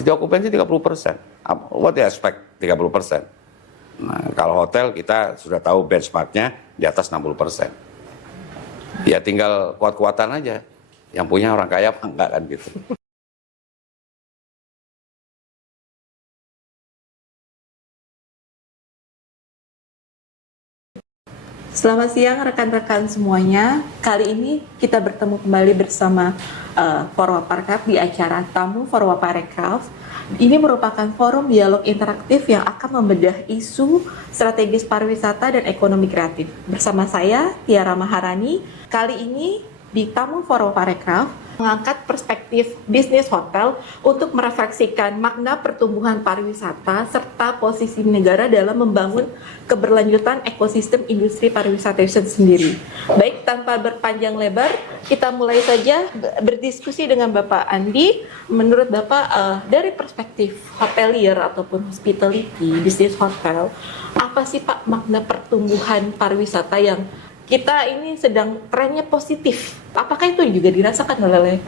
City occupancy 30%. What do you expect 30%? Nah, kalau hotel kita sudah tahu benchmarknya di atas 60%. Ya tinggal kuat-kuatan aja. Yang punya orang kaya apa enggak kan gitu. Selamat siang rekan-rekan semuanya. Kali ini kita bertemu kembali bersama Forwaparekraf di acara Tamu Forwaparekraf. Ini merupakan forum dialog interaktif yang akan membedah isu strategis pariwisata dan ekonomi kreatif. Bersama saya, Tiara Maharani, kali ini di Tamu Forwaparekraf mengangkat perspektif bisnis hotel untuk merefleksikan makna pertumbuhan pariwisata serta posisi negara dalam membangun keberlanjutan ekosistem industri pariwisata itu sendiri. Baik, tanpa berpanjang lebar, kita mulai saja berdiskusi dengan Bapak Andi. Menurut Bapak, dari perspektif hotelier ataupun hospitality, bisnis hotel, apa sih Pak makna pertumbuhan pariwisata yang kita ini sedang trennya positif? Apakah itu juga dirasakan oleh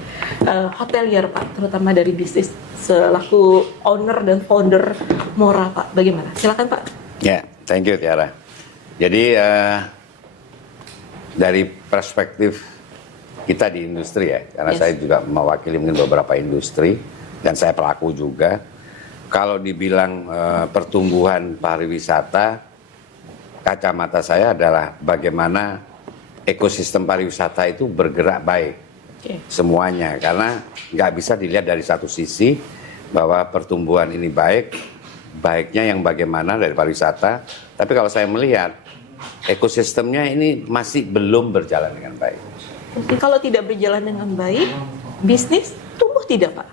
hotelier Pak, terutama dari bisnis selaku owner dan founder Mora Pak? Bagaimana? Silakan Pak. Ya, thank you Tiara. Jadi dari perspektif kita di industri ya, karena saya juga mewakili mungkin beberapa industri dan saya pelaku juga. Kalau dibilang pertumbuhan pariwisata, kacamata saya adalah bagaimana ekosistem pariwisata itu bergerak baik semuanya, karena nggak bisa dilihat dari satu sisi bahwa pertumbuhan ini baiknya yang bagaimana dari pariwisata, tapi kalau saya melihat ekosistemnya ini masih belum berjalan dengan baik. Kalau tidak berjalan dengan baik, bisnis tumbuh tidak Pak?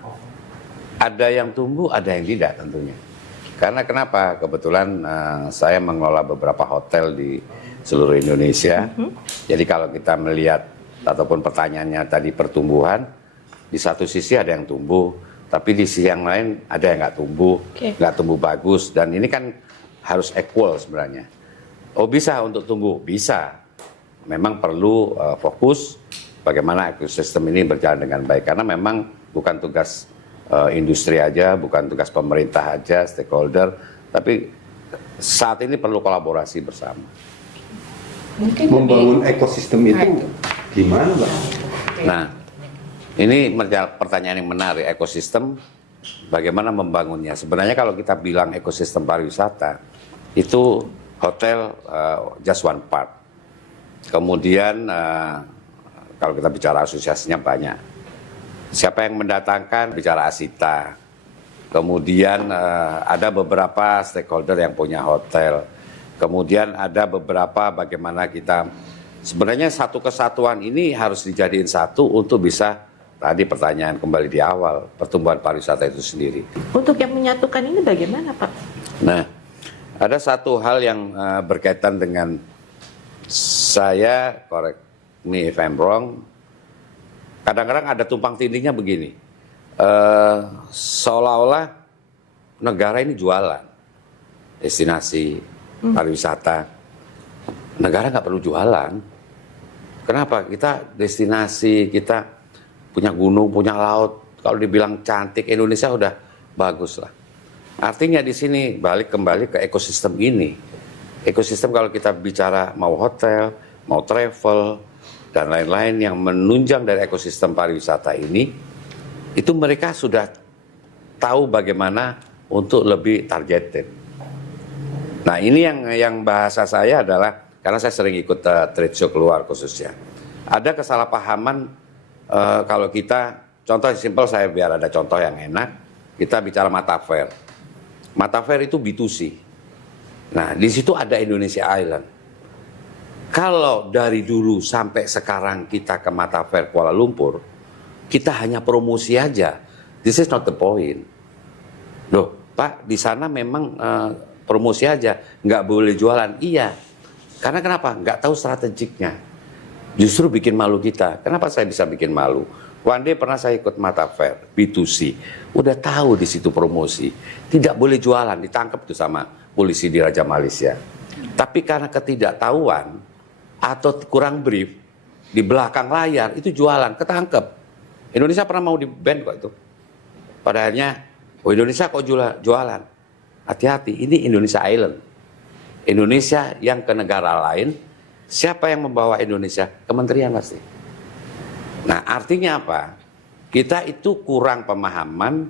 Ada yang tumbuh, ada yang tidak tentunya. Karena kenapa? Kebetulan saya mengelola beberapa hotel di seluruh Indonesia. Jadi kalau kita melihat ataupun pertanyaannya tadi pertumbuhan, di satu sisi ada yang tumbuh, tapi di sisi yang lain ada yang nggak tumbuh, nggak tumbuh bagus. Dan ini kan harus equal sebenarnya. Oh bisa untuk tumbuh? Bisa. Memang perlu fokus bagaimana ekosistem ini berjalan dengan baik. Karena memang bukan tugas industri aja, bukan tugas pemerintah aja, stakeholder, tapi saat ini perlu kolaborasi bersama. Mungkin membangun ekosistem itu gimana, Pak? Nah, ini pertanyaan yang menarik. Ekosistem, bagaimana membangunnya? Sebenarnya kalau kita bilang ekosistem pariwisata, itu hotel just one part. Kemudian kalau kita bicara asosiasinya banyak. Siapa yang mendatangkan, bicara Asita. Kemudian ada beberapa stakeholder yang punya hotel. Kemudian ada beberapa bagaimana kita, sebenarnya satu kesatuan ini harus dijadiin satu untuk bisa, tadi pertanyaan kembali di awal, pertumbuhan pariwisata itu sendiri. Untuk yang menyatukan ini bagaimana Pak? Nah, ada satu hal yang berkaitan dengan saya, correct me if I'm wrong, kadang-kadang ada tumpang tindihnya begini, seolah-olah negara ini jualan destinasi pariwisata. Negara nggak perlu jualan. Kenapa? Kita destinasi, kita punya gunung, punya laut. Kalau dibilang cantik, Indonesia udah bagus lah. Artinya di sini kembali ke ekosistem ini. Ekosistem kalau kita bicara mau hotel, mau travel, dan lain-lain yang menunjang dari ekosistem pariwisata ini, itu mereka sudah tahu bagaimana untuk lebih targeted. Nah ini yang bahasa saya adalah, karena saya sering ikut trade show keluar khususnya, ada kesalahpahaman kalau kita, contoh simpel saya biar ada contoh yang enak, kita bicara Mata Fair. Mata Fair itu B2C. Nah di situ ada Indonesia Island. Kalau dari dulu sampai sekarang kita ke Mata Fair Kuala Lumpur, kita hanya promosi aja. This is not the point. Loh, Pak, di sana memang promosi aja, nggak boleh jualan. Iya, karena kenapa? Nggak tahu strategiknya. Justru bikin malu kita. Kenapa saya bisa bikin malu? One day pernah saya ikut Mata Fair, B2C. Udah tahu di situ promosi. Tidak boleh jualan, ditangkap tuh sama polisi di Raja Malaysia. Tapi karena ketidaktahuan, atau kurang brief, di belakang layar itu jualan, ketangkep. Indonesia pernah mau di ban kok itu. Pada akhirnya Oh, Indonesia kok jualan? Hati-hati, ini Indonesia Island. Indonesia yang ke negara lain, siapa yang membawa Indonesia? Kementerian pasti. Nah, artinya apa? Kita itu kurang pemahaman,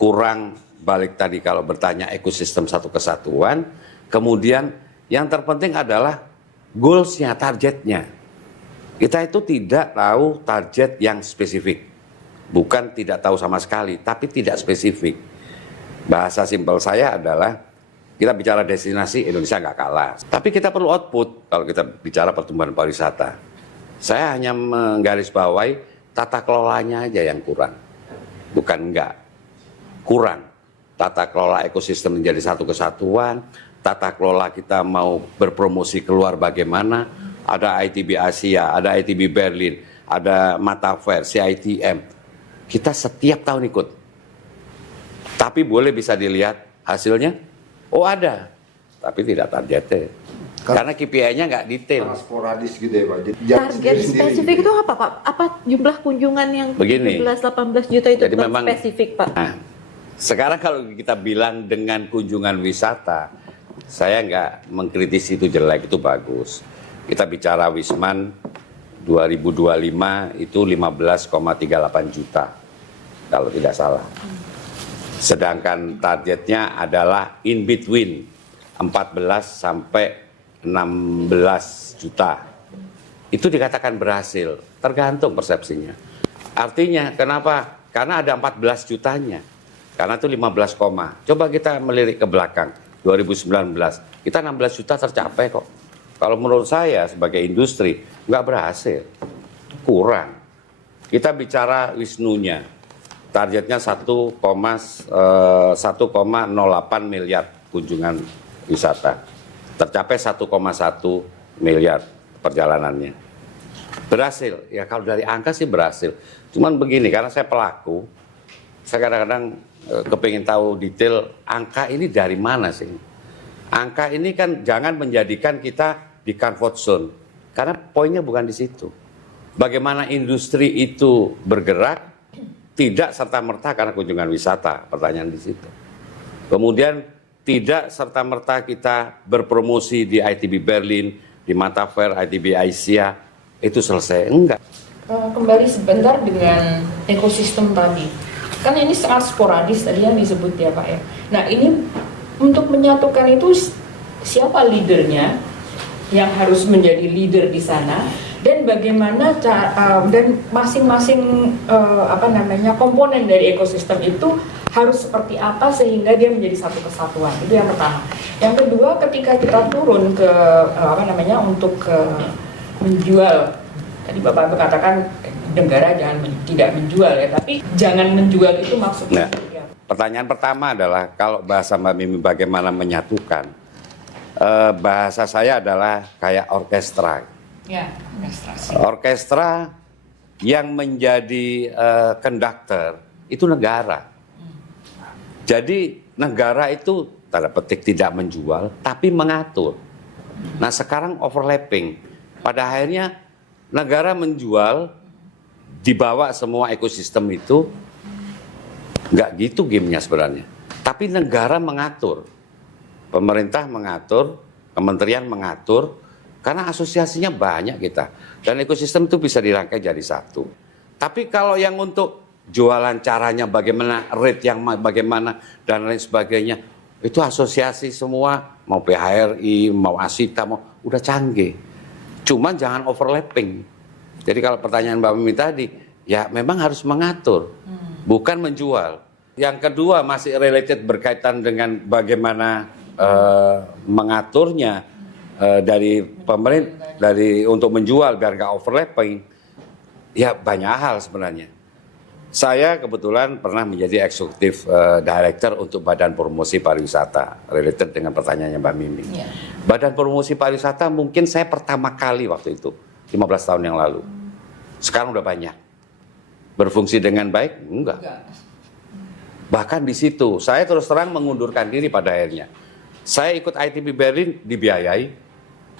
kurang balik tadi kalau bertanya ekosistem satu kesatuan, kemudian yang terpenting adalah goals-nya, targetnya. Kita itu tidak tahu target yang spesifik. Bukan tidak tahu sama sekali, tapi tidak spesifik. Bahasa simpel saya adalah, kita bicara destinasi, Indonesia nggak kalah. Tapi kita perlu output kalau kita bicara pertumbuhan pariwisata. Saya hanya menggarisbawahi tata kelolanya aja yang kurang. Bukan enggak. Kurang. Tata kelola ekosistem menjadi satu kesatuan, tata kelola kita mau berpromosi keluar bagaimana, ada ITB Asia, ada ITB Berlin, ada Mata Fair, CITM. Kita setiap tahun ikut. Tapi boleh bisa dilihat hasilnya, oh ada, tapi tidak targetnya. Karena KPI-nya nggak detail. Karena sporadis gitu ya Pak. Target spesifik itu apa Pak? Apa jumlah kunjungan yang Begini. 17-18 juta itu Jadi memang spesifik Pak? Nah, sekarang kalau kita bilang dengan kunjungan wisata, saya nggak mengkritisi itu jelek, itu bagus. Kita bicara Wisman 2025 itu 15,38 juta, kalau tidak salah. Sedangkan targetnya adalah in between 14 sampai 16 juta. Itu dikatakan berhasil, tergantung persepsinya. Artinya kenapa? Karena ada 14 jutanya. Karena itu 15, coba kita melirik ke belakang 2019, kita 16 juta tercapai kok. Kalau menurut saya sebagai industri nggak berhasil, kurang. Kita bicara Wisnunya, targetnya 1,08 miliar kunjungan wisata, tercapai 1,1 miliar perjalanannya. Berhasil, ya kalau dari angka sih berhasil. Cuman begini, karena saya pelaku, saya kadang-kadang kepingin tahu detail angka ini dari mana sih. Angka ini kan jangan menjadikan kita di comfort zone, karena poinnya bukan di situ. Bagaimana industri itu bergerak, tidak serta-merta karena kunjungan wisata, pertanyaan di situ. Kemudian tidak serta-merta kita berpromosi di ITB Berlin, di Mata Fair, ITB Asia, itu selesai, enggak. Kembali sebentar dengan ekosistem tadi. Kan ini sangat sporadis tadi yang disebut ya Pak ya. Nah ini untuk menyatukan itu siapa leadernya yang harus menjadi leader di sana, dan bagaimana dan masing-masing komponen dari ekosistem itu harus seperti apa sehingga dia menjadi satu kesatuan. Itu yang pertama. Yang kedua, ketika kita turun ke untuk menjual, tadi Bapak katakan negara tidak menjual ya, tapi jangan menjual itu maksudnya. Nah, pertanyaan pertama adalah kalau bahasa Mbak Mimi bagaimana menyatukan, bahasa saya adalah kayak orkestra. Ya, Orkestra yang menjadi konduktor itu negara. Jadi negara itu tanda petik tidak menjual, tapi mengatur. Nah sekarang overlapping. Pada akhirnya negara menjual, dibawa semua ekosistem itu, nggak gitu gamenya sebenarnya. Tapi negara mengatur, pemerintah mengatur, kementerian mengatur, karena asosiasinya banyak kita. Dan ekosistem itu bisa dirangkai jadi satu. Tapi kalau yang untuk jualan caranya bagaimana, rate yang bagaimana, dan lain sebagainya, itu asosiasi semua, mau PHRI, mau Asita, mau udah canggih. Cuman jangan overlapping. Jadi kalau pertanyaan Mbak Mimi tadi, ya memang harus mengatur, bukan menjual. Yang kedua masih related berkaitan dengan bagaimana mengaturnya dari pemerintah, untuk menjual biar nggak overlapping. Ya banyak hal sebenarnya. Saya kebetulan pernah menjadi eksekutif director untuk Badan Promosi Pariwisata, related dengan pertanyaannya Mbak Mimi. Yeah. Badan Promosi Pariwisata mungkin saya pertama kali waktu itu, 15 tahun yang lalu. Sekarang udah banyak. Berfungsi dengan baik? Enggak. Bahkan di situ, saya terus terang mengundurkan diri pada akhirnya. Saya ikut ITB Berlin dibiayai,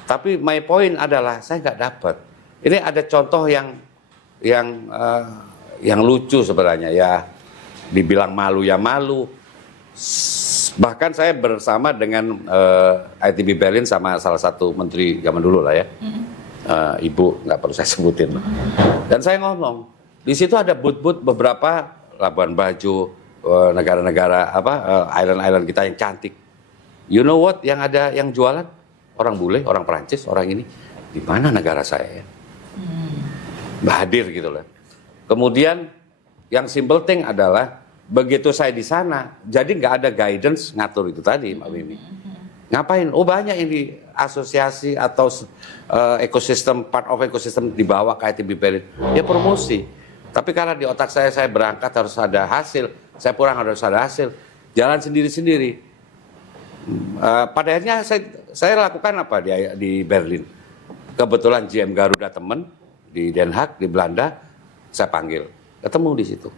tapi my point adalah saya nggak dapat. Ini ada contoh yang lucu sebenarnya ya, dibilang malu ya malu. Bahkan saya bersama dengan ITB Berlin sama salah satu menteri zaman dulu lah ya, ibu nggak perlu saya sebutin. Dan saya ngomong, di situ ada booth-booth beberapa Labuan Bajo, negara-negara island-island kita yang cantik. You know what? Yang ada yang jualan orang bule, orang Perancis, orang ini. Di mana negara saya ya? Hadir gitu loh. Kemudian yang simple thing adalah begitu saya di sana, jadi nggak ada guidance ngatur itu tadi, Mbak Mimi. Ngapain? Oh banyak ini asosiasi atau ekosistem, part of ekosistem dibawa ke ITB Berlin. Ya promosi. Tapi karena di otak saya berangkat harus ada hasil, saya pulang harus ada hasil, jalan sendiri-sendiri. Pada akhirnya saya lakukan apa di Berlin. Kebetulan GM Garuda teman di Den Haag, di Belanda, saya panggil, ketemu di situ.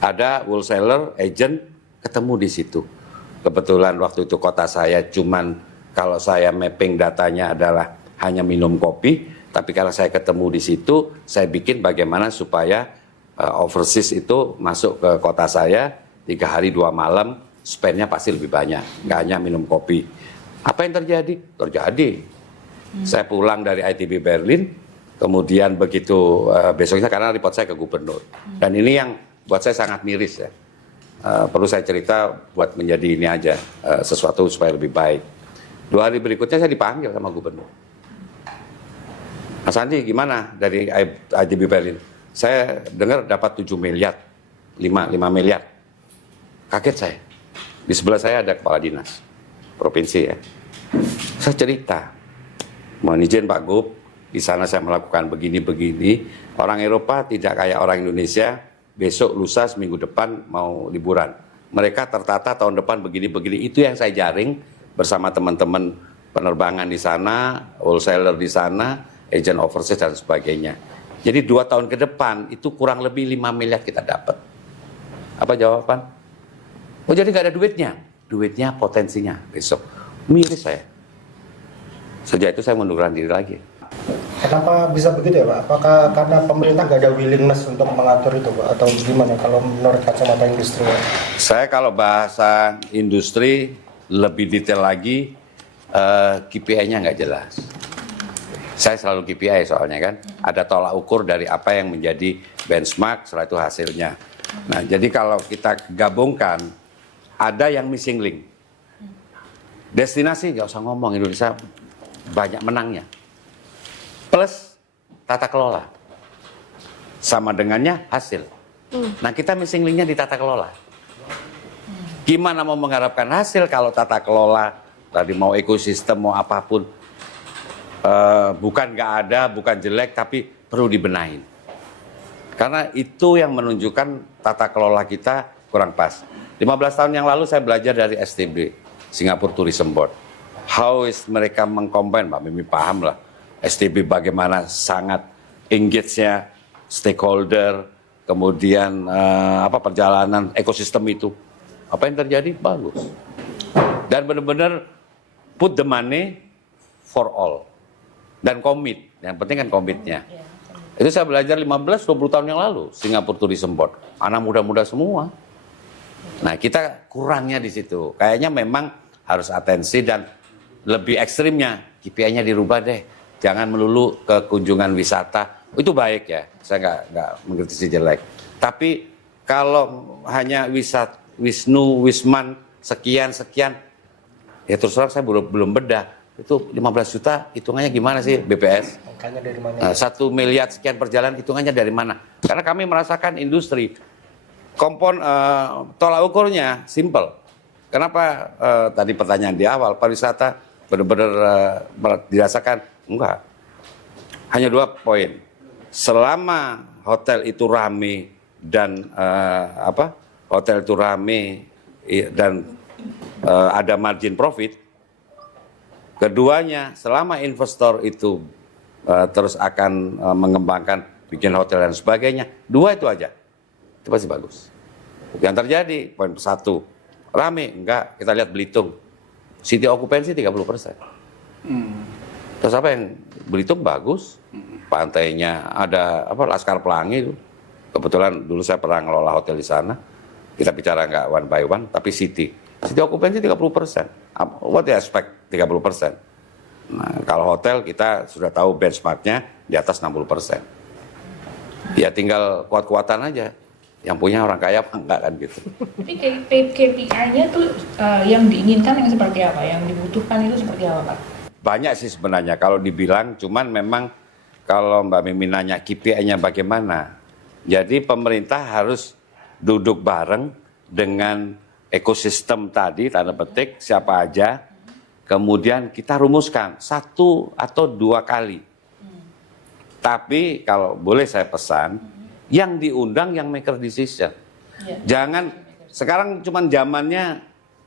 Ada wholesaler, agent, ketemu di situ. Kebetulan waktu itu kota saya cuman kalau saya mapping datanya adalah hanya minum kopi, tapi kalau saya ketemu di situ, saya bikin bagaimana supaya overseas itu masuk ke kota saya 3 hari 2 malam, spendnya pasti lebih banyak, nggak hanya minum kopi. Apa yang terjadi? Terjadi. Saya pulang dari ITB Berlin, kemudian begitu besoknya karena report saya ke gubernur. Dan ini yang buat saya sangat miris ya. Perlu saya cerita buat menjadi ini aja, sesuatu supaya lebih baik. 2 hari berikutnya saya dipanggil sama gubernur. Mas Andi gimana dari ITB Berlin? Saya dengar dapat 7 miliar, 5 miliar. Kaget saya. Di sebelah saya ada kepala dinas provinsi ya. Saya cerita, mohon izin Pak Gub, di sana saya melakukan begini-begini. Orang Eropa tidak kayak orang Indonesia, besok, lusa, seminggu depan mau liburan. Mereka tertata tahun depan begini-begini. Itu yang saya jaring bersama teman-teman penerbangan di sana, wholesaler di sana, agent overseas dan sebagainya. Jadi 2 tahun ke depan itu kurang lebih 5 miliar kita dapat. Apa jawaban? Oh jadi nggak ada duitnya? Duitnya potensinya besok. Miris saya. Sejak itu saya mundurkan diri lagi. Kenapa bisa begitu ya Pak? Apakah karena pemerintah nggak ada willingness untuk mengatur itu Pak? Atau gimana kalau menurut kacamata industri? Saya kalau bahasa industri lebih detail lagi, KPI-nya nggak jelas. Saya selalu KPI soalnya kan, ada tolak ukur dari apa yang menjadi benchmark, setelah itu hasilnya. Nah jadi kalau kita gabungkan, ada yang missing link. Destinasi nggak usah ngomong, Indonesia banyak menangnya. Plus tata kelola. Sama dengannya hasil. Nah kita missing linknya di tata kelola. Gimana mau mengharapkan hasil kalau tata kelola, tadi mau ekosistem, mau apapun, bukan nggak ada, bukan jelek, tapi perlu dibenahin. Karena itu yang menunjukkan tata kelola kita kurang pas. 15 tahun yang lalu saya belajar dari STB, Singapore Tourism Board. How is mereka mengcombine, Mbak Mimi paham lah. STB bagaimana sangat engage-nya stakeholder, kemudian perjalanan ekosistem itu. Apa yang terjadi? Bagus. Dan benar-benar put the money for all. Dan komit, yang penting kan komitnya. Itu saya belajar 15-20 tahun yang lalu, Singapore Tourism Board. Anak muda-muda semua. Nah kita kurangnya di situ. Kayaknya memang harus atensi dan lebih ekstrimnya, KPI-nya dirubah deh. Jangan melulu ke kunjungan wisata. Itu baik ya, saya nggak mengkritisi jelek. Tapi kalau hanya Wisnu, Wisman, sekian, ya terus terang saya belum bedah. Itu 15 juta, hitungannya gimana sih BPS? Angkanya dari mana? 1 miliar sekian perjalanan, hitungannya dari mana? Karena kami merasakan industri. Tolak ukurnya simple. Kenapa tadi pertanyaan di awal, pariwisata benar-benar dirasakan? Enggak. Hanya 2 poin. Selama hotel itu rame dan hotel itu rame dan ada margin profit, keduanya selama investor itu terus akan mengembangkan bikin hotel dan sebagainya, 2 itu aja, itu pasti bagus. Yang terjadi poin 1, rame enggak, kita lihat Belitung, city occupancy 30%. Terus apa yang Belitung bagus, pantainya ada Laskar Pelangi itu. Kebetulan dulu saya pernah ngelola hotel di sana. Kita bicara nggak one by one, tapi city. City occupancy 30%. What do you expect 30%? Nah, kalau hotel kita sudah tahu benchmarknya di atas 60%. Ya tinggal kuat-kuatan aja. Yang punya orang kaya apa enggak kan gitu. Tapi KPI-nya tuh yang diinginkan yang seperti apa? Yang dibutuhkan itu seperti apa, Pak? Banyak sih sebenarnya kalau dibilang, cuman memang kalau Mbak Mimi nanya KPI-nya bagaimana. Jadi pemerintah harus duduk bareng dengan ekosistem tadi, tanda petik, siapa aja. Kemudian kita rumuskan 1 atau 2 kali. Tapi kalau boleh saya pesan, yang diundang yang maker decision. Jangan, sekarang cuman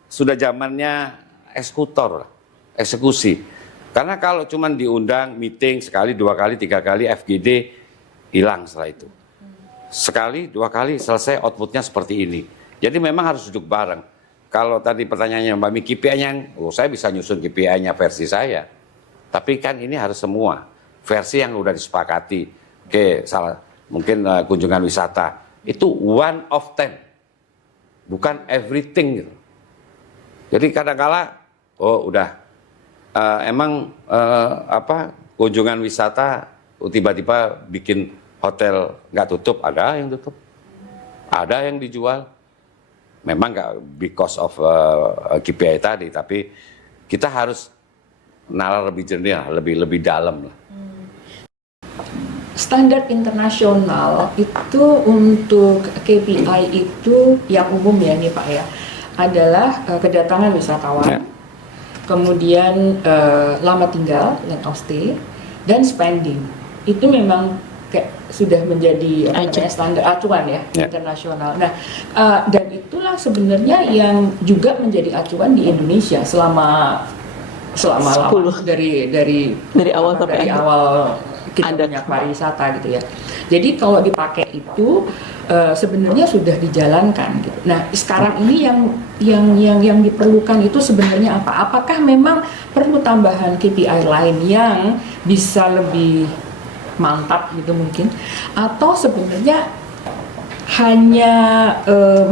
sudah zamannya eksekutor, eksekusi. Karena kalau cuman diundang meeting sekali, 2 kali, 3 kali, FGD hilang setelah itu. Sekali, 2 kali selesai outputnya seperti ini. Jadi memang harus duduk bareng. Kalau tadi pertanyaannya Mbak Mi, KPI-nya, saya bisa nyusun KPI-nya versi saya. Tapi kan ini harus semua versi yang udah disepakati. Oke, mungkin kunjungan wisata itu 1 of 10, bukan everything gitu. Jadi kadang-kala kunjungan wisata tiba-tiba bikin hotel nggak tutup, ada yang tutup, ada yang dijual. Memang nggak because of KPI tadi, tapi kita harus nalar lebih jernih, lebih dalam lah. Standar internasional itu untuk KPI itu yang umum ya nih Pak ya, adalah kedatangan wisatawan, kemudian lama tinggal, length of stay, dan spending. Itu memang kayak sudah menjadi standar acuan ya internasional. Nah, dan itulah sebenarnya yang juga menjadi acuan di Indonesia selama lama dari awal sampai awal kita punya pariwisata gitu ya. Jadi kalau dipakai itu sebenarnya sudah dijalankan gitu. Nah, sekarang ini yang diperlukan itu sebenarnya apa? Apakah memang perlu tambahan KPI lain yang bisa lebih mantap gitu mungkin, atau sebenarnya hanya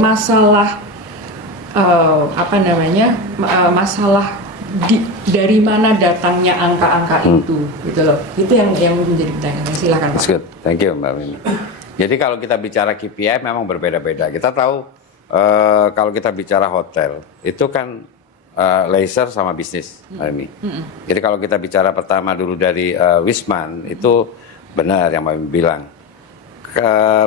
masalah masalah dari mana datangnya angka-angka itu gitu loh. Itu yang menjadi pertanyaan. Silakan Pak. Good. Thank you Mbak Mimi. Jadi kalau kita bicara KPI memang berbeda-beda. Kita tahu kalau kita bicara hotel itu kan leisure sama bisnis, Mbak Mimi. Jadi kalau kita bicara pertama dulu dari Wisman, itu benar yang Mbak Mimi bilang.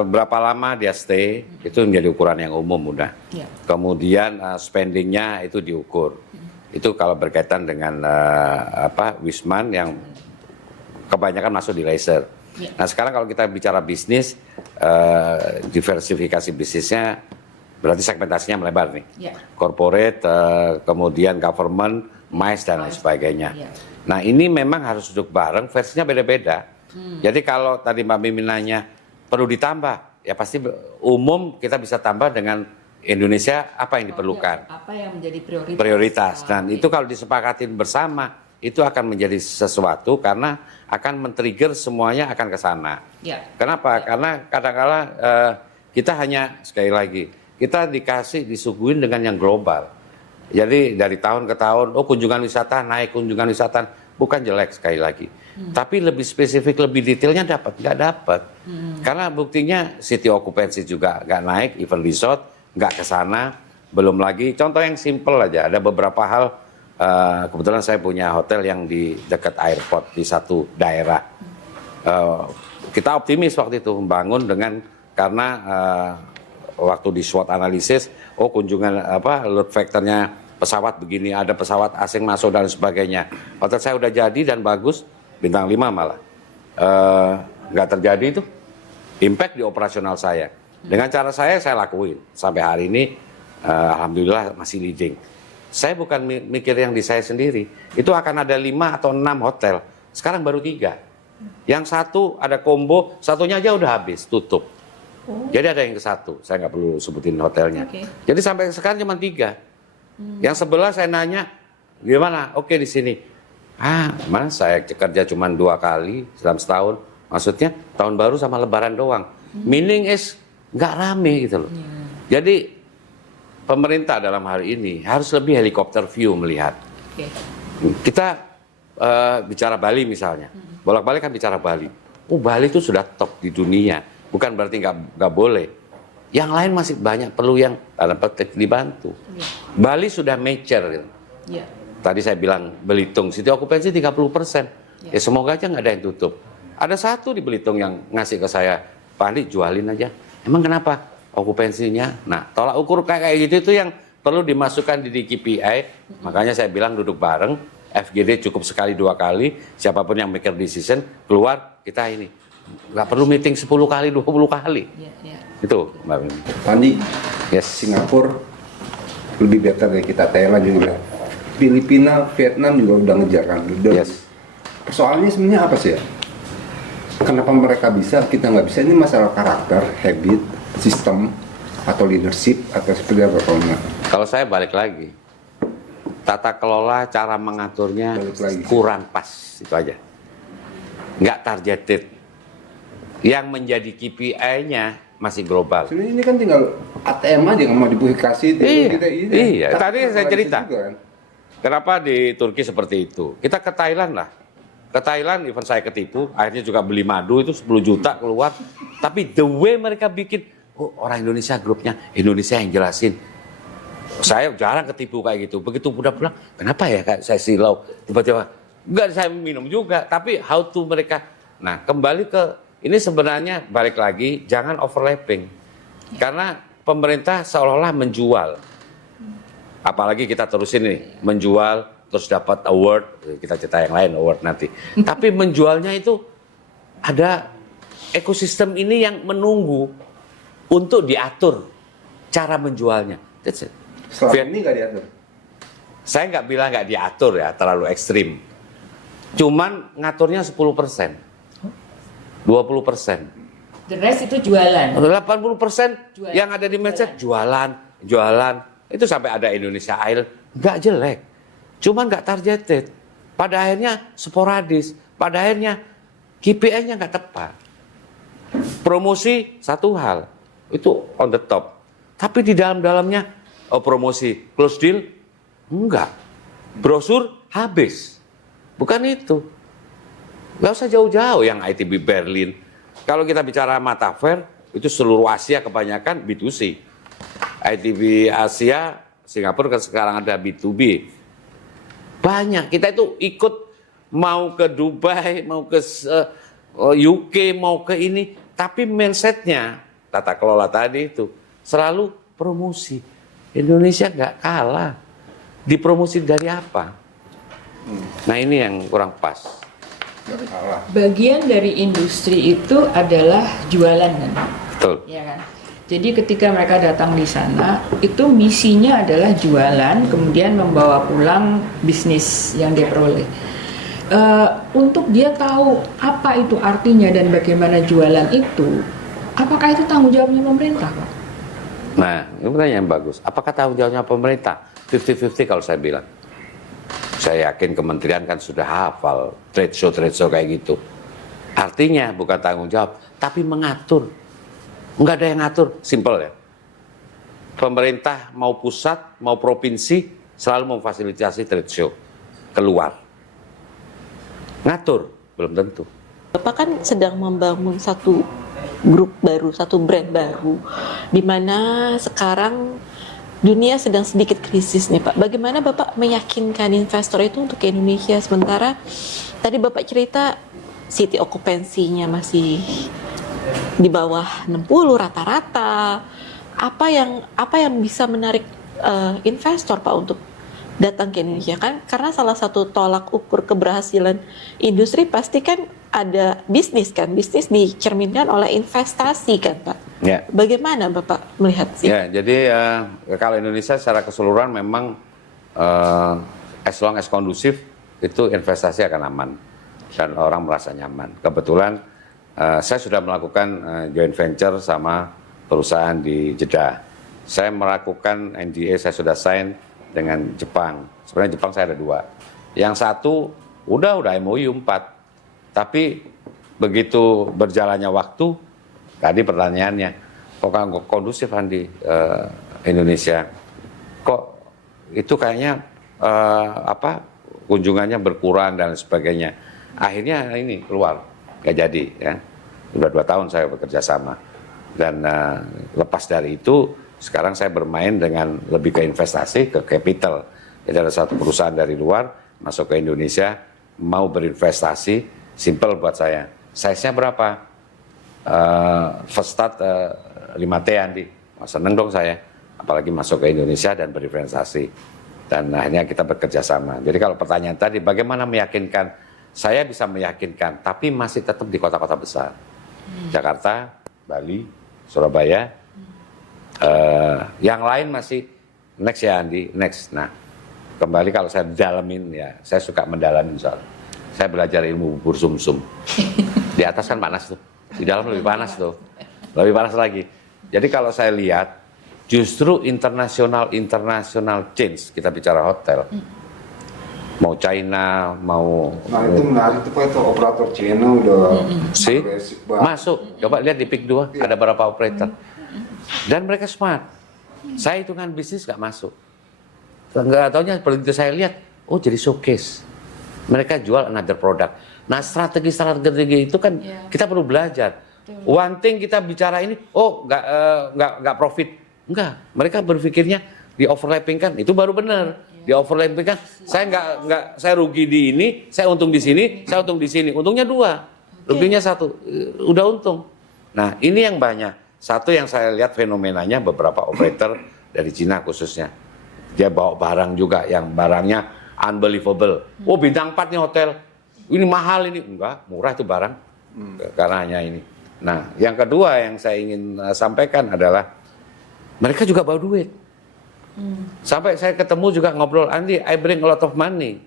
Berapa lama dia stay itu menjadi ukuran yang umum udah. Kemudian spendingnya itu diukur. Itu kalau berkaitan dengan Wisman yang kebanyakan masuk di leisure. Nah sekarang kalau kita bicara bisnis, diversifikasi bisnisnya berarti segmentasinya melebar nih. Corporate, kemudian government, MICE dan lain sebagainya. Nah ini memang harus duduk bareng, versinya beda-beda. Jadi kalau tadi Mbak Mimi nanya perlu ditambah, ya pasti umum kita bisa tambah dengan Indonesia apa yang diperlukan. Apa yang menjadi prioritas. Prioritas. Dan itu kalau disepakatin bersama, itu akan menjadi sesuatu karena akan men-trigger semuanya akan ke sana. Kenapa? Karena kadang-kala kita hanya, sekali lagi, kita disuguhin dengan yang global. Jadi dari tahun ke tahun, kunjungan wisata naik, kunjungan wisata bukan jelek sekali lagi. Tapi lebih spesifik, lebih detailnya nggak dapat. Karena buktinya city occupancy juga nggak naik, even resort nggak ke sana. Belum lagi, contoh yang simple aja, ada beberapa hal, kebetulan saya punya hotel yang di dekat airport di satu daerah. Kita optimis waktu itu membangun karena waktu di SWOT analisis, kunjungan load factornya pesawat begini, ada pesawat asing masuk dan sebagainya. Hotel saya udah jadi dan bagus, bintang 5 malah. Nggak terjadi itu, impact di operasional saya. Dengan cara saya lakuin. Sampai hari ini, alhamdulillah masih leading. Saya bukan mikir yang di saya sendiri. Itu akan ada 5 atau 6 hotel. Sekarang baru 3. Yang satu ada combo, satunya aja udah habis, tutup. Jadi ada yang ke satu, saya nggak perlu sebutin hotelnya. Jadi sampai sekarang cuma 3. Yang sebelah saya nanya, gimana? Oke di sini. Mana saya kerja cuma 2 kali dalam setahun. Maksudnya tahun baru sama lebaran doang. Meaning is nggak rame gitu loh. Jadi pemerintah dalam hal ini harus lebih helikopter view melihat. Oke. Kita bicara Bali misalnya, bolak-balik kan bicara Bali. Bali itu sudah top di dunia, bukan berarti nggak boleh. Yang lain masih banyak perlu yang dalam petik dibantu. Bali sudah mature. Gitu. Ya. Tadi saya bilang Belitung, city occupancy 30%. Ya semoga aja nggak ada yang tutup. Ada satu di Belitung yang ngasih ke saya, Pak Andi jualin aja. Emang kenapa? Okupansinya. Nah, tolak ukur kayak gitu itu yang perlu dimasukkan di KPI. Makanya saya bilang duduk bareng, FGD cukup sekali 2 kali, siapapun yang maker decision, keluar kita ini. Nggak perlu meeting 10 kali, 20 kali. Ya. Itu, Mbak Bim. Pandi, Yes. Singapura lebih better dari kita, Thailand juga. Filipina, Vietnam juga udah ngejar kan. Yes. Persoalannya sebenarnya apa sih ya? Kenapa mereka bisa, kita nggak bisa? Ini masalah karakter, habit, sistem, atau leadership, atau seperti apa kalau nggak? Kalau saya balik lagi, tata kelola, cara mengaturnya Balik lagi. kurang pas, itu aja. Nggak targeted. Yang menjadi KPI-nya masih global. Sebenarnya ini kan tinggal ATM aja nggak mau dipublikasi. Iya. Tadi saya cerita. Juga, kan? Kenapa di Turki seperti itu? Kita ke Thailand lah. Ke Thailand, even saya ketipu, akhirnya juga beli madu itu 10 juta keluar. Tapi the way mereka bikin, orang Indonesia grupnya, Indonesia yang jelasin. Saya jarang ketipu kayak gitu. Begitu udah pulang, kenapa ya kayak saya silau? Tiba-tiba, enggak saya minum juga. Tapi how to mereka. Nah kembali ke, ini sebenarnya balik lagi, jangan overlapping. Karena pemerintah seolah-olah menjual. Apalagi kita terusin nih, menjual, terus dapat award, kita cerita yang lain award nanti. Tapi menjualnya itu ada ekosistem ini yang menunggu untuk diatur cara menjualnya. That's it. Selama ini nggak diatur. Saya nggak bilang nggak diatur ya, terlalu ekstrim. Cuman ngaturnya 10%, 20%. The rest itu jualan. 80% yang ada di medsos jualan. Itu sampai ada Indonesia Air, nggak jelek. Cuman nggak targeted. Pada akhirnya sporadis. Pada akhirnya KPI-nya nggak tepat. Promosi satu hal, itu on the top. Tapi di dalam-dalamnya, promosi close deal, enggak. Brosur habis. Bukan itu. Nggak usah jauh-jauh yang ITB Berlin. Kalau kita bicara Mata Fair, itu seluruh Asia kebanyakan B2C. ITB Asia, Singapura kan sekarang ada B2B. Banyak, kita itu ikut mau ke Dubai, mau ke UK, mau ke ini. Tapi mindsetnya, tata kelola tadi itu, selalu promosi. Indonesia nggak kalah. Dipromosi dari apa? Nah ini yang kurang pas. Nggak kalah. Bagian dari industri itu adalah jualan kan, Betul. ya kan. Jadi ketika mereka datang di sana, itu misinya adalah jualan, kemudian membawa pulang bisnis yang dia peroleh. Untuk dia tahu apa itu artinya dan bagaimana jualan itu, apakah itu tanggung jawabnya pemerintah, Pak? Nah, ini pertanyaan yang bagus. Apakah tanggung jawabnya pemerintah? 50-50 kalau saya bilang. Saya yakin kementerian kan sudah hafal trade show kayak gitu. Artinya bukan tanggung jawab, tapi mengatur. Nggak ada yang ngatur, simple ya. Pemerintah mau pusat, mau provinsi, selalu memfasilitasi trade show. Keluar. Ngatur, belum tentu. Bapak kan sedang membangun satu grup baru, satu brand baru, di mana sekarang dunia sedang sedikit krisis nih Pak. Bagaimana Bapak meyakinkan investor itu untuk ke Indonesia, sementara tadi Bapak cerita city occupancy-nya masih di bawah 60 rata-rata. Apa yang bisa menarik investor Pak untuk datang ke Indonesia kan? Karena salah satu tolak ukur keberhasilan industri pasti kan ada bisnis kan, bisnis dicerminkan oleh investasi kan Pak. Ya. Bagaimana Bapak melihat sih? Ya, jadi kalau Indonesia secara keseluruhan memang as long as kondusif itu investasi akan aman dan orang merasa nyaman. Kebetulan saya sudah melakukan joint venture sama perusahaan di Jeddah. Saya melakukan NDA, saya sudah sign dengan Jepang. Sebenarnya Jepang saya ada 2. Yang satu udah MOU 4. Tapi begitu berjalannya waktu, tadi pertanyaannya, kok kondusif di Indonesia? kok itu kayaknya kunjungannya berkurang dan sebagainya. Akhirnya ini keluar, nggak jadi ya. Sudah 2 tahun saya bekerja sama dan lepas dari itu sekarang saya bermain dengan lebih ke investasi, ke capital. Jadi ada satu perusahaan dari luar masuk ke Indonesia mau berinvestasi, simple buat saya. Size-nya berapa? First start 5T Andi. Seneng dong saya, apalagi masuk ke Indonesia dan berinvestasi. Dan akhirnya kita bekerja sama. Jadi kalau pertanyaan tadi, bagaimana meyakinkan? Saya bisa meyakinkan, tapi masih tetap di kota-kota besar. Jakarta, Bali, Surabaya. Yang lain masih next ya Andi, next. Nah, kembali kalau saya dalamin ya, saya suka mendalamin soal. Saya belajar ilmu bubur sumsum. Di atas kan panas tuh, di dalam lebih panas tuh, lebih panas lagi. Jadi kalau saya lihat, justru internasional change, kita bicara hotel, mau China, mau Nah itu menarik tuh Pak, itu operator China udah sih agresif banget. masuk. Coba lihat di PIK 2 ada berapa operator, dan mereka smart. Saya hitungan bisnis nggak masuk. Nggak taunya begitu saya lihat, oh jadi showcase. Mereka jual another product. Nah strategi itu kan kita perlu belajar. One thing kita bicara ini, oh nggak profit. Enggak, mereka berpikirnya di overlapping kan, itu baru benar. Di overlapping kan, saya rugi di ini, saya untung di sini, saya untung di sini. Untungnya 2, ruginya 1, udah untung. Nah ini yang banyak. Satu yang saya lihat fenomenanya beberapa operator dari Cina khususnya. Dia bawa barang juga yang barangnya unbelievable. Oh bintang 4 nih hotel, ini mahal ini. Enggak, murah itu barang. Karena hanya ini. Nah yang kedua yang saya ingin sampaikan adalah mereka juga bawa duit. Sampai saya ketemu juga ngobrol, Andi, I bring a lot of money.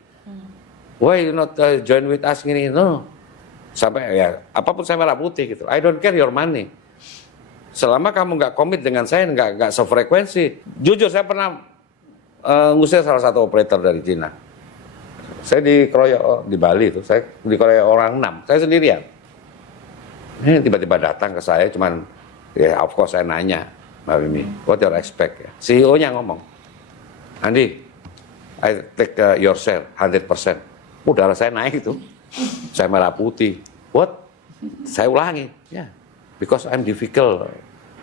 Why you not join with us gini? No. Sampai ya apapun saya merah putih gitu. I don't care your money. Selama kamu nggak komit dengan saya, nggak sefrekuensi. Jujur saya pernah ngusir salah satu operator dari Cina. Saya dikeroyok di Bali itu, saya dikeroyok orang 6. Saya sendirian. Ini tiba-tiba datang ke saya, cuman ya of course saya nanya. Mbak Mimi, what your expect? CEO-nya ngomong, Andi, I take your share 100%. Darah saya naik itu, saya merah putih. What? Saya ulangi, ya, because I'm difficult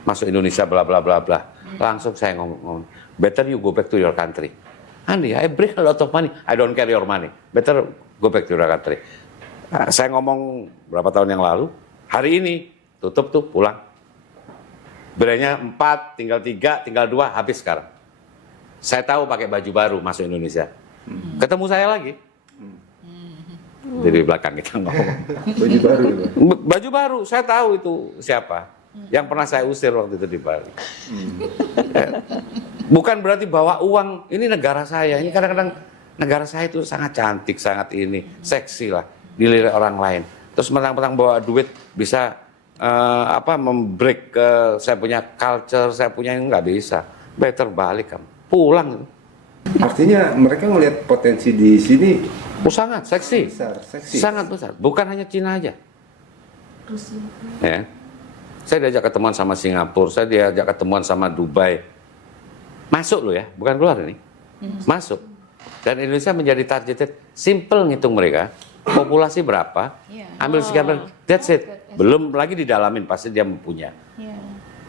masuk Indonesia, bla bla bla bla. Langsung saya ngomong, better you go back to your country. Andi, I bring a lot of money, I don't care your money. Better go back to your country. Saya ngomong berapa tahun yang lalu, hari ini tutup tuh pulang. Brandnya 4, tinggal 3, tinggal 2, habis sekarang. Saya tahu pakai baju baru masuk Indonesia. Ketemu saya lagi. Jadi belakang kita ngomong. Baju baru ya Pak? Baju baru, saya tahu itu siapa. Yang pernah saya usir waktu itu di Bali. Bukan berarti bawa uang, ini negara saya. Ini kadang-kadang negara saya itu sangat cantik, sangat ini, seksi lah. Dilirik orang lain. Terus mentang-mentang bawa duit bisa membreak ke saya punya culture, saya punya yang nggak bisa. Better balik kamu, pulang. Artinya mereka ngelihat potensi di sini Sangat seksi, besar, seksi. sangat besar. Bukan hanya Cina aja. Ya. Saya diajak ketemuan sama Singapura, saya diajak ketemuan sama Dubai. Masuk loh ya, bukan keluar ini. Masuk. Dan Indonesia menjadi targeted, simple ngitung mereka. Populasi berapa? Ambil sekian, that's it. Belum lagi didalamin, pasti dia mempunyai.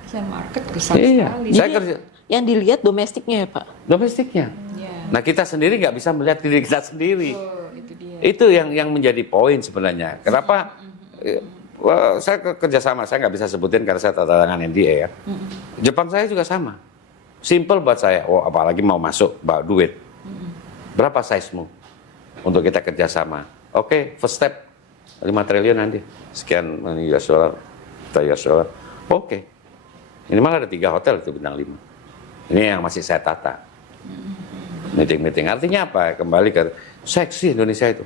Bisa market besar Iya. sekali. Saya Jadi kerja yang dilihat domestiknya ya Pak? domestiknya. Iya. Nah kita sendiri nggak bisa melihat diri kita sendiri. Itu dia. Itu yang menjadi poin sebenarnya. Kenapa? Saya kerjasama, saya nggak bisa sebutin karena saya tanda tangan NDA ya. Jepang saya juga sama. Simple buat saya. Oh apalagi mau masuk bawa duit. Berapa size-mu untuk kita kerjasama? Oke, first step 5 triliun nanti. Sekian US dollar, US dollar. Oke. Minimal ada 3 hotel itu bintang 5. Ini yang masih saya tata. Meeting-meeting. Artinya apa? Kembali ke seksi Indonesia itu.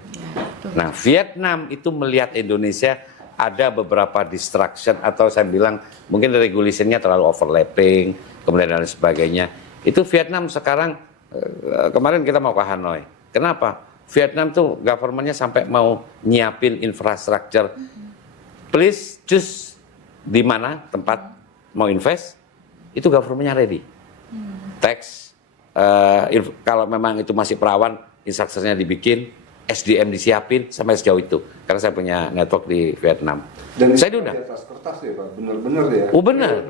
Nah, Vietnam itu melihat Indonesia ada beberapa distraction atau saya bilang mungkin regulasinya terlalu overlapping, kemudian dan sebagainya. Itu Vietnam sekarang kemarin kita mau ke Hanoi. Kenapa? Vietnam tuh government-nya sampai mau nyiapin infrastruktur. Please choose di mana tempat mau invest, itu government-nya ready. Tax, kalau memang itu masih perawan, infrastrukturnya dibikin, SDM disiapin sampai sejauh itu. Karena saya punya network di Vietnam. Dan Saya itu diundang. di atas kertas ya Pak, bener-bener ya. Oh benar.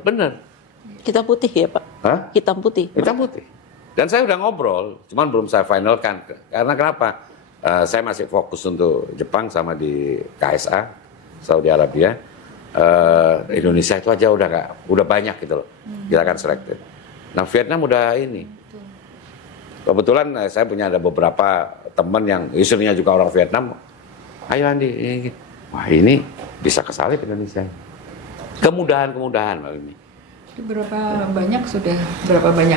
Hitam putih ya Pak? Hah? Hitam putih. Hitam putih. Dan saya udah ngobrol, cuman belum saya finalkan. Karena kenapa? Saya masih fokus untuk Jepang sama di KSA, Saudi Arabia. Indonesia itu aja udah banyak gitu loh. Kita akan selected. Nah Vietnam udah ini. Kebetulan saya punya ada beberapa teman yang istrinya juga orang Vietnam. Ayo Andi, wah ini bisa kesalip Indonesia. Kemudahan Mbak Mimi. Berapa banyak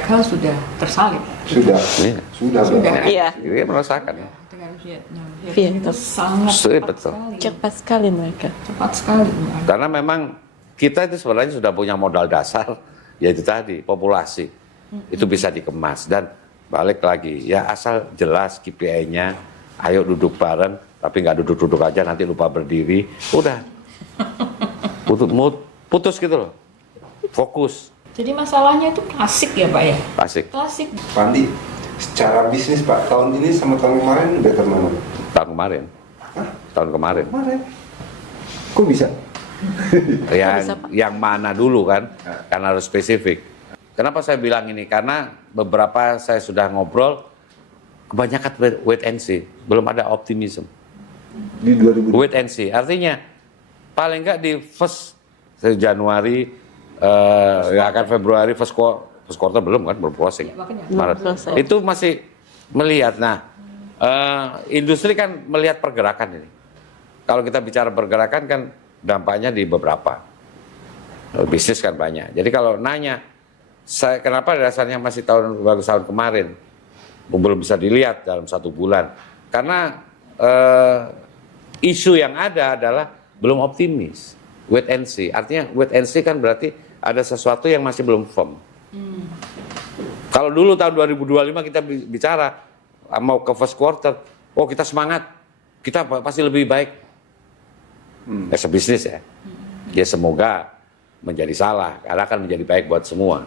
hal sudah tersalip Sudah. Iya. Sudah. Iya. Dia merasakan ya. dengan Vietnam. Vietnam. Itu sangat cepat Betul. sekali. Cepat sekali mereka. Cepat sekali. Karena memang kita itu sebenarnya sudah punya modal dasar, yaitu tadi populasi. Itu bisa dikemas dan balik lagi ya asal jelas KPI-nya. Ayo duduk bareng, tapi nggak duduk-duduk aja nanti lupa berdiri. Udah putus gitu loh. Fokus, Jadi masalahnya itu klasik ya Pak ya? asik. Klasik. Pak Andi, secara bisnis Pak, tahun ini sama tahun kemarin better mana? Tahun kemarin. Tahun kemarin. Kemarin. Kok bisa? Yang mana dulu kan? Karena harus spesifik. Kenapa saya bilang ini? Karena beberapa saya sudah ngobrol, kebanyakan wait and see, belum ada optimism. Di 2000. Wait and see, artinya paling nggak di first Januari, ya akan Februari, first quarter belum kan, belum closing. Makanya. Maret. Belum selesai. Itu masih melihat. Nah, industri kan melihat pergerakan ini. Kalau kita bicara pergerakan kan dampaknya di beberapa. Bisnis kan banyak. Jadi kalau nanya, kenapa dasarnya masih bagus tahun kemarin? Belum bisa dilihat dalam 1 bulan. Karena isu yang ada adalah belum optimis. Wait and see. Artinya wait and see kan berarti ada sesuatu yang masih belum firm. Kalau dulu tahun 2025 kita bicara mau ke first quarter, oh kita semangat, kita pasti lebih baik. Sebisnis ya. Ya semoga menjadi salah, karena akan menjadi baik buat semua.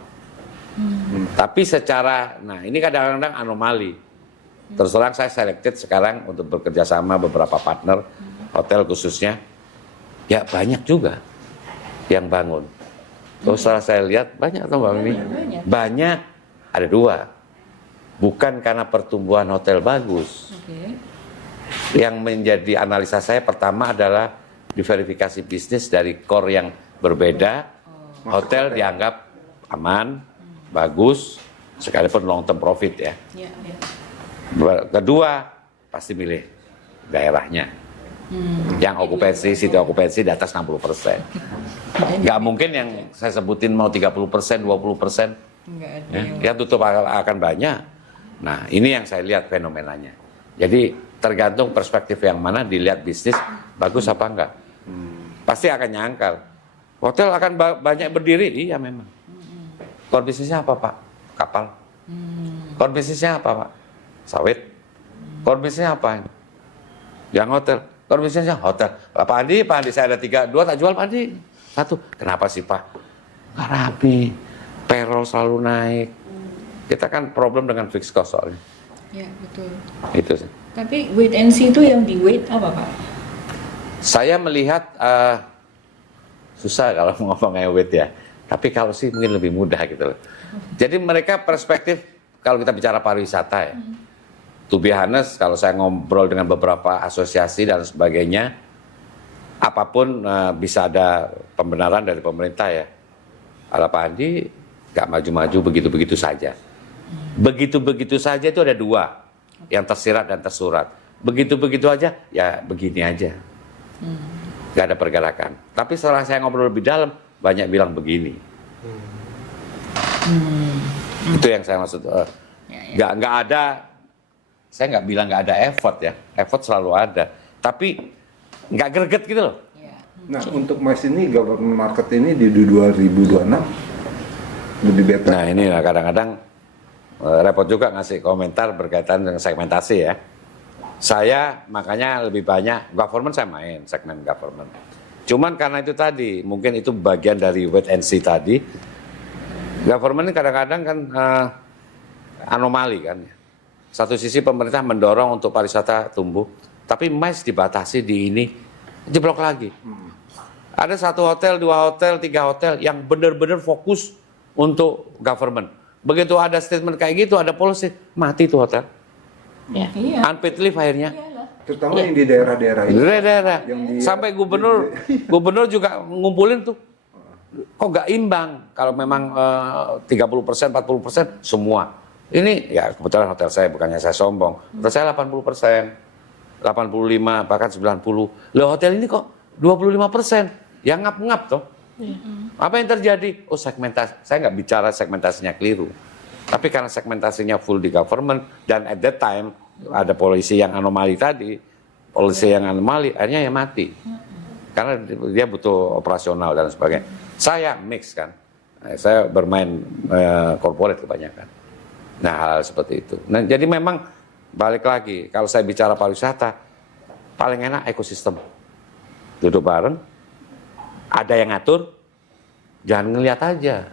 Tapi secara, nah ini kadang-kadang anomali. Terus terang saya selected sekarang untuk bekerja sama beberapa partner, hotel khususnya. Ya banyak juga yang bangun. Terus setelah saya lihat banyak atau Mbak Mimi? Banyak, ada 2. Bukan karena pertumbuhan hotel bagus. Oke. Yang menjadi analisa saya pertama adalah diverifikasi bisnis dari core yang berbeda. Hotel dianggap aman, bagus, sekalipun long term profit ya. Ya, ya. Kedua, pasti milih daerahnya. Yang okupansi, city okupansi di atas 60%. Nggak mungkin yang saya sebutin mau 30%, 20%. Enggak ada Ya, yang yang tutup akan banyak. Nah, ini yang saya lihat fenomenanya. Jadi tergantung perspektif yang mana dilihat bisnis bagus apa enggak. Pasti akan nyangkal. Hotel akan banyak berdiri, iya memang. Core bisnisnya apa Pak? Kapal. Core bisnisnya apa Pak? Sawit. Core bisnisnya apa? Yang hotel. Core bisnisnya hotel. Pak Andi, saya ada 3, 2 tak jual Pak Andi. 1, kenapa sih Pak? Nggak rapi. Payroll selalu naik. Kita kan problem dengan fixed cost soalnya. Ya, betul. Itu sih. Tapi wait and see itu yang di wait apa Pak? Saya melihat susah kalau ngomongnya wait ya. Tapi kalau sih mungkin lebih mudah gitu loh. Jadi mereka perspektif kalau kita bicara pariwisata ya. To be honest, kalau saya ngobrol dengan beberapa asosiasi dan sebagainya, apapun bisa ada pembenaran dari pemerintah ya. Ala Pak Andi nggak maju-maju begitu-begitu saja. Begitu-begitu saja itu ada 2, yang tersirat dan tersurat. Begitu-begitu aja, ya begini aja. Nggak ada pergerakan. Tapi setelah saya ngobrol lebih dalam, banyak bilang begini. Itu yang saya maksud. Nggak ada. Saya nggak bilang nggak ada effort ya. Effort selalu ada. Tapi nggak greget gitu loh. Ya. Nah, untuk MICE ini government market ini di 2026 lebih better. Nah ini lah kadang-kadang repot juga ngasih komentar berkaitan dengan segmentasi ya. Saya makanya lebih banyak government, saya main segmen government. Cuman karena itu tadi, mungkin itu bagian dari wait and see tadi. Government ini kadang-kadang kan anomali kan. Satu sisi pemerintah mendorong untuk pariwisata tumbuh, tapi MICE dibatasi di ini, jeblok lagi. Ada 1 hotel, 2 hotel, 3 hotel yang benar-benar fokus untuk government. Begitu ada statement kayak gitu, ada policy, mati tuh hotel. Ya. Iya. Unpaid leave akhirnya. Terutama yang di daerah-daerah Di itu. daerah. Yang di- Sampai gubernur juga ngumpulin tuh. Kok nggak imbang kalau memang 30%, 40% semua. Ini ya kebetulan hotel saya, bukannya saya sombong. Hotel saya 80%, 85 bahkan 90. Loh hotel ini kok 25%? Ya ngap-ngap toh. Apa yang terjadi? Oh segmentasi. Saya nggak bicara segmentasinya keliru. Tapi karena segmentasinya full di government dan at that time ada polisi yang anomali tadi, polisi yang anomali akhirnya ya mati. Karena dia butuh operasional dan sebagainya. Saya mix kan. Saya bermain corporate kebanyakan. Nah hal seperti itu. Nah jadi memang balik lagi kalau saya bicara pariwisata paling enak ekosistem. Duduk bareng, ada yang ngatur, jangan ngeliat aja.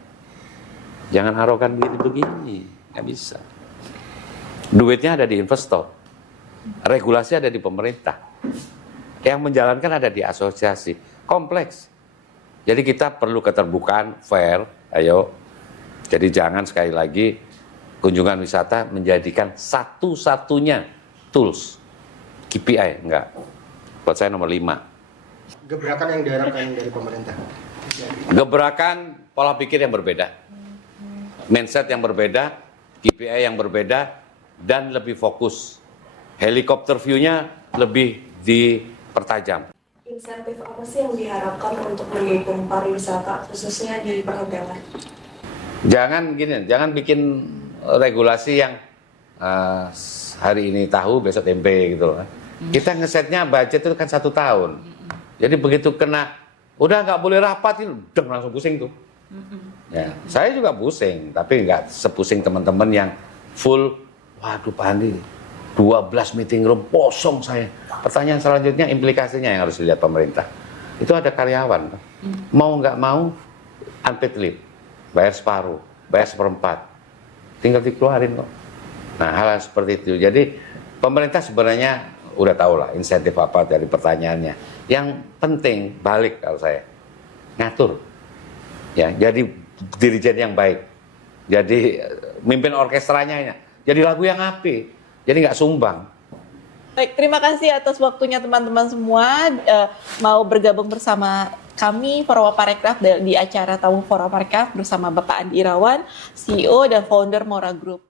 Jangan arogan begini, nggak bisa. Duitnya ada di investor, regulasi ada di pemerintah, yang menjalankan ada di asosiasi, kompleks. Jadi kita perlu keterbukaan, fair, ayo. Jadi jangan sekali lagi kunjungan wisata menjadikan satu-satunya tools KPI, enggak. Buat saya nomor 5. Gebrakan yang diharapkan dari pemerintah. Gebrakan pola pikir yang berbeda, mindset yang berbeda, KPI yang berbeda, dan lebih fokus. Helikopter view-nya lebih dipertajam. Insentif apa sih yang diharapkan untuk mendukung pariwisata khususnya di perhotelan? Jangan bikin regulasi yang hari ini tahu besok tempe gitu loh. Kita ngesetnya budget itu kan 1 tahun. Jadi begitu kena, udah nggak boleh rapat itu, langsung pusing tuh. Ya, saya juga pusing, tapi nggak sepusing teman-teman yang full. Waduh Pak Andi, 12 meeting room kosong saya. Pertanyaan selanjutnya implikasinya yang harus dilihat pemerintah. Itu ada karyawan, mau nggak mau unpaid leave, bayar separuh, bayar 1/4, tinggal dikeluarin kok. Nah hal seperti itu. Jadi pemerintah sebenarnya udah tahu lah insentif apa dari pertanyaannya. Yang penting balik kalau saya ngatur, ya jadi dirijen yang baik, jadi mimpin orkestranya, jadi lagu yang apik, jadi nggak sumbang. Baik, terima kasih atas waktunya teman-teman semua mau bergabung bersama kami Forwa Parekraf di acara Tamu Forwa Parekraf bersama Bapak Andi Irawan, CEO dan founder Mora Group.